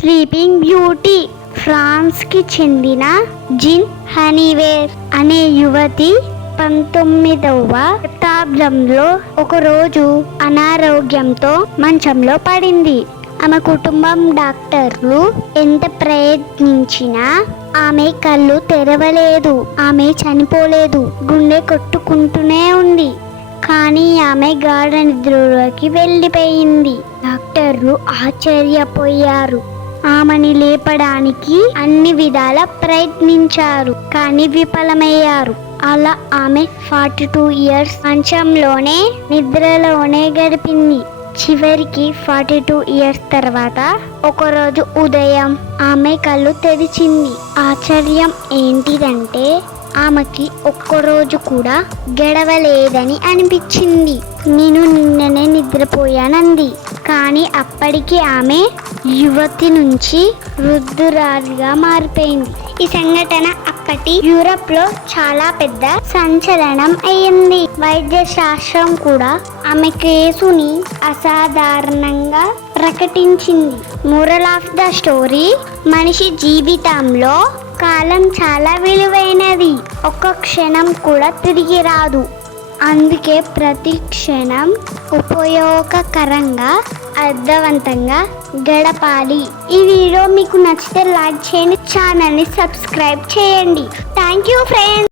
Sleeping beauty. ఫ్రాన్స్కి చెందిన gene హనీవేర్ అనే యువతి 19వ శతాబ్దంలో ఒకరోజు అనారోగ్యంతో మంచంలో పడింది. ఆమె కుటుంబం డాక్టర్లు ఎంత ప్రయత్నించినా ఆమె కళ్ళు తెరవలేదు. ఆమె చనిపోలేదు. గుండె కొట్టుకుంటూనే ఉంది. కానీ ఆమె గాఢ నిద్రలోకి వెళ్ళిపోయింది. డాక్టర్లు ఆశ్చర్యపోయారు. ఆమెని లేపడానికి అన్ని విధాల ప్రయత్నించారు, కానీ విఫలమయ్యారు. అలా ఆమె 42 ఇయర్స్ మంచంలోనే నిద్రలోనే గడిపింది. చివరికి 42 ఇయర్స్ తర్వాత ఒకరోజు ఉదయం ఆమె కళ్ళు తెరిచింది. ఆశ్చర్యం ఏంటిదంటే ఆమెకి ఒక్కరోజు కూడా గడవలేదని అనిపించింది. నేను నిన్ననే నిద్రపోయానంది. కానీ అప్పటికి ఆమె యువతి నుంచి వృద్ధురాలిగా మారిపోయింది. ఈ సంఘటన అప్పటి యూరప్ లో చాలా పెద్ద సంచలనం అయ్యింది. వైద్య శాస్త్రం కూడా ఆమె కేసుని అసాధారణంగా ప్రకటించింది. మోరల్ ఆఫ్ ద స్టోరీ: మనిషి జీవితంలో కాలం చాలా విలువైనది. ఒక్క క్షణం కూడా తిరిగి రాదు. అందుకే ప్రతి క్షణం ఉపయోగకరంగా, అర్థవంతంగా గడపాలి. ఈ వీడియో మీకు నచ్చితే లైక్ చేయండి, ఛానల్ని సబ్స్క్రైబ్ చేయండి. Thank you friends.